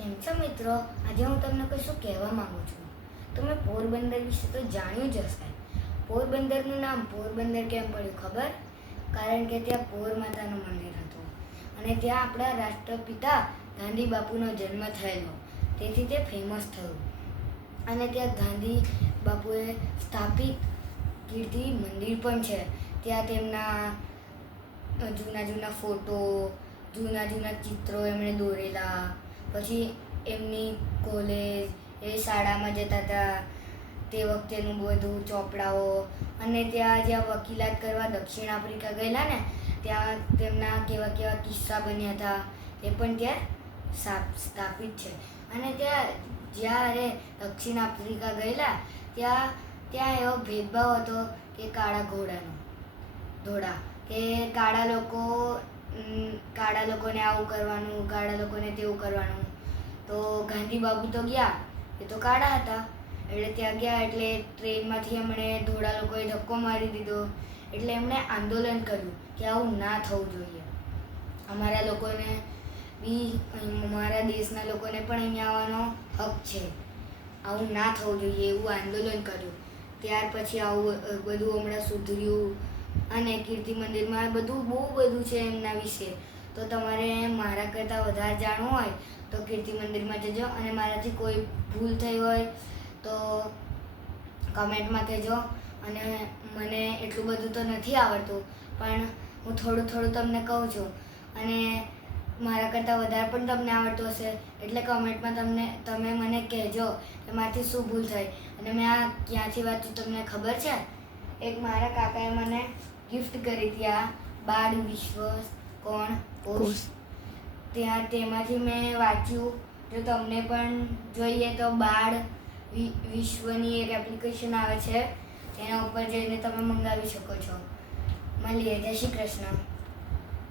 કેમ છો મિત્રો? આજે હું તમને કશું કહેવા માંગુ છું. તમે પોરબંદર વિશે તો જાણ્યું જ હશે. પોરબંદરનું નામ પોરબંદર કેમ પડ્યું ખબર? કારણ કે ત્યાં પોર માતાનું મંદિર હતું અને ત્યાં આપણા રાષ્ટ્રપિતા ગાંધી બાપુનો જન્મ થયેલો, તેથી તે ફેમસ થયું. અને ત્યાં ગાંધી બાપુએ સ્થાપિત કીર્તિ મંદિર પણ છે. ત્યાં તેમના જૂના ફોટો, જૂના ચિત્રો એમણે દોરેલા, પછી એમની કોલેજ, એ શાળામાં જતા હતા તે વખતેનું બધું ચોપડાઓ, અને ત્યાં જ્યાં વકીલાત કરવા દક્ષિણ આફ્રિકા ગયેલા ને, ત્યાં તેમના કેવા કેવા કિસ્સા બન્યા હતા એ પણ ત્યાં સ્થાપિત છે. અને ત્યાં જ્યારે દક્ષિણ આફ્રિકા ગયેલા ત્યાં એવો ભેદભાવ હતો કે ધોળા કે કાળા લોકોને આવું કરવાનું, કાળા લોકોને તેવું કરવાનું. તો ગાંધી બાપુ તો ગયા, એ તો કાળા હતા, એટલે ત્યાં ગયા એટલે ટ્રેનમાંથી એમણે ધોળા લોકોએ ધક્કો મારી દીધો. એટલે એમણે આંદોલન કર્યું કે આવું ના થવું જોઈએ. અમારા લોકોને બી, અમારા દેશના લોકોને પણ અહીંયા આવવાનો હક છે, આવું ના થવું જોઈએ એવું આંદોલન કર્યું. ત્યાર પછી આવું બધું હમણાં સુધર્યું. અને કીર્તિ મંદિરમાં બહુ બધું છે એમના વિશે. તો તમારે મારા કરતાં વધારે જાણવું હોય તો કીર્તિ મંદિરમાં જજો. અને મારાથી કોઈ ભૂલ થઈ હોય તો કમેન્ટમાં કહેજો. અને મને એટલું બધું તો નથી આવડતું, પણ હું થોડું તમને કહું છું. અને મારા કરતાં વધારે પણ તમને આવડતું હશે એટલે કમેન્ટમાં તમે મને કહેજો કે મારાથી શું ભૂલ થઈ. અને મેં આ ક્યાંથી વાંચ્યું તમને ખબર છે? એક મારા કાકાએ મને ગિફ્ટ કરી હતી આ બાળ વિશ્વ કોણ કોષ. તેમાંથી મેં વાંચ્યું. જો તમને પણ જોઈએ તો બાળ વિશ્વની એક એપ્લિકેશન આવે છે, એના ઉપર જઈને તમે મંગાવી શકો છો. મળીએ. જય શ્રી કૃષ્ણ.